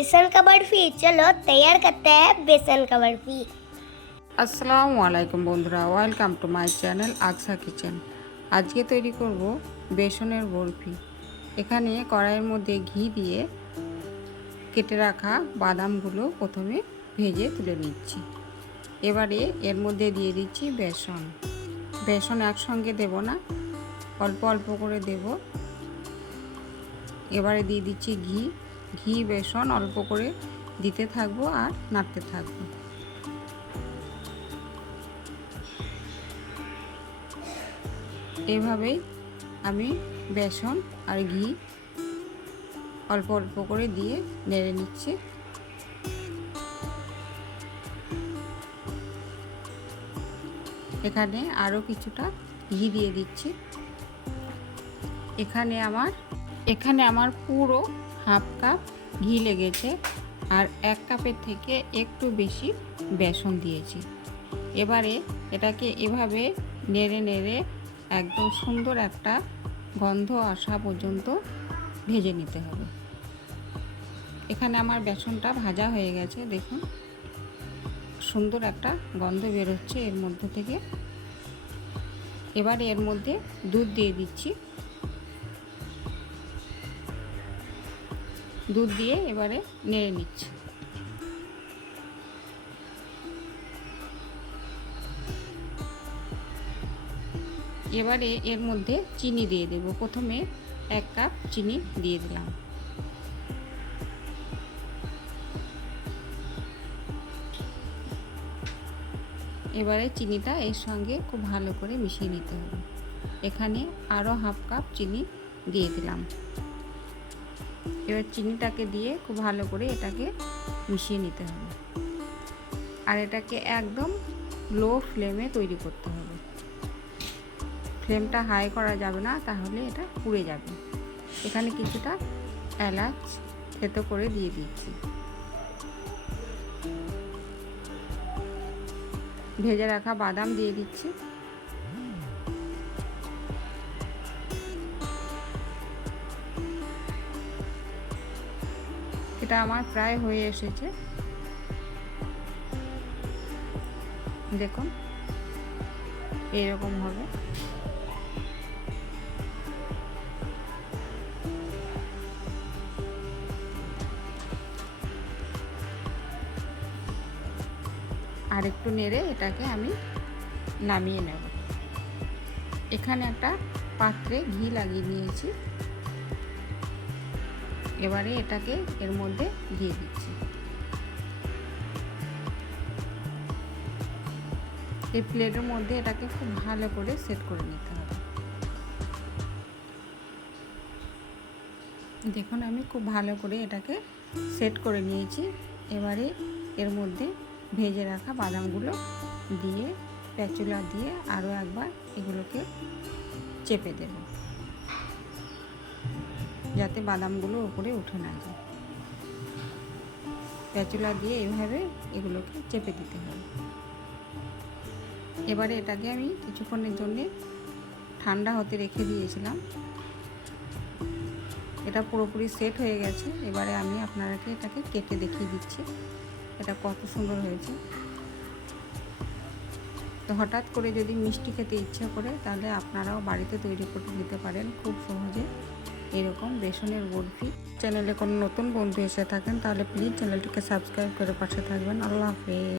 बेसन का बर्फी। चलो तैयार करते हैं बेसन का बर्फी। আসসালামু আলাইকুম বন্ধুরা, welcome to my channel Aqsa kitchen. আজকে তৈরি করব বেসনের বরফি। এখানে কড়াইয়ের মধ্যে ঘি দিয়ে কেটে রাখা বাদামগুলো প্রথমে ভেজে তুলে নিচ্ছি। এবারে এর মধ্যে দিয়ে দিচ্ছি বেসন। বেসন একসঙ্গে দেব না, অল্প অল্প করে দেব। এবারে দিয়ে দিচ্ছি ঘি। ঘি বেসন অল্প করে দিতে থাকবো আর নাড়তে থাকবো। এভাবেই আমি বেসন আর ঘি অল্প অল্প করে দিয়ে নেড়ে নিচ্ছি। এখানে আরও কিছুটা ঘি দিয়ে দিচ্ছি। এখানে আমার পুরো হাফ কাপ ঘি লেগেছে আর 1 কাপের থেকে একটু বেশি বেসন দিয়েছি। এবারে এটাকে এভাবে নেড়ে নেড়ে একদম সুন্দর একটা গন্ধ আসা পর্যন্ত ভেজে নিতে হবে। এখানে আমার বেসনটা ভাজা হয়ে গেছে, দেখুন সুন্দর একটা গন্ধ বেরোচ্ছে এর মধ্যে থেকে। এবারে এর মধ্যে দুধ দিয়ে দিচ্ছি। দুধ দিয়ে এবারে নেড়ে নিচ্ছি। এবারে এর মধ্যে চিনি দিয়ে দেব। প্রথমে 1 কাপ চিনি দিয়ে দিলাম। এবারে চিনিটা এর সঙ্গে খুব ভালো করে মিশিয়ে নিতে হবে। এখানে আরও হাফ কাপ চিনি দিয়ে দিলাম। এবার চিনিটাকে দিয়ে খুব ভালো করে এটাকে মিশিয়ে নিতে হবে আর এটাকে একদম লো ফ্লেমে তৈরি করতে হবে। ফ্লেমটা হাই করা যাবে না, তাহলে এটা পুড়ে যাবে। এখানে কিছুটা এলাচ থেতো করে দিয়ে দিচ্ছি। ভেজে রাখা বাদাম দিয়ে দিচ্ছি। এটা আমার প্রায় হয়ে এসেছে, দেখুন এরকম হবে। আর একটু নেড়ে এটাকে আমি নামিয়ে নেব। এখানে একটা পাত্রে ঘি লাগিয়ে নিয়েছি। এবারে এটাকে এর মধ্যে দিয়ে দিচ্ছি। এই প্লেটের মধ্যে এটাকে খুব ভালো করে সেট করে নিতে হবে। দেখুন আমি খুব ভালো করে এটাকে সেট করে নিয়েছি। এবারে এর মধ্যে ভেজে রাখা বাদামগুলো দিয়ে স্প্যাচুলা দিয়ে আরও একবার এগুলোকে চেপে দেব, যাতে বাদামগুলো উপরে উঠে না যায়। স্প্যাচুলা দিয়ে এইভাবে এগুলোকে চেপে দিতে হবে। এবারে এটাকে আমি কিছুক্ষণের জন্য ঠান্ডা হতে রেখে দিয়েছিলাম। এটা পুরোপুরি সেট হয়ে গেছে। এবারে আমি আপনাদেরকে এটাকে কেটে দেখিয়ে দিচ্ছি এটা কত সুন্দর হয়েছে। তো হঠাৎ করে যদি মিষ্টি খেতে ইচ্ছা করে, তাহলে আপনারাও বাড়িতে তৈরি করে নিতে পারেন খুব সহজে এরকম বেসনের বরফি। চ্যানেলে কোনো নতুন বন্ধু এসে থাকেন তাহলে প্লিজ চ্যানেলটিকে সাবস্ক্রাইব করে পাশে থাকবেন। আল্লাহ হাফেজ।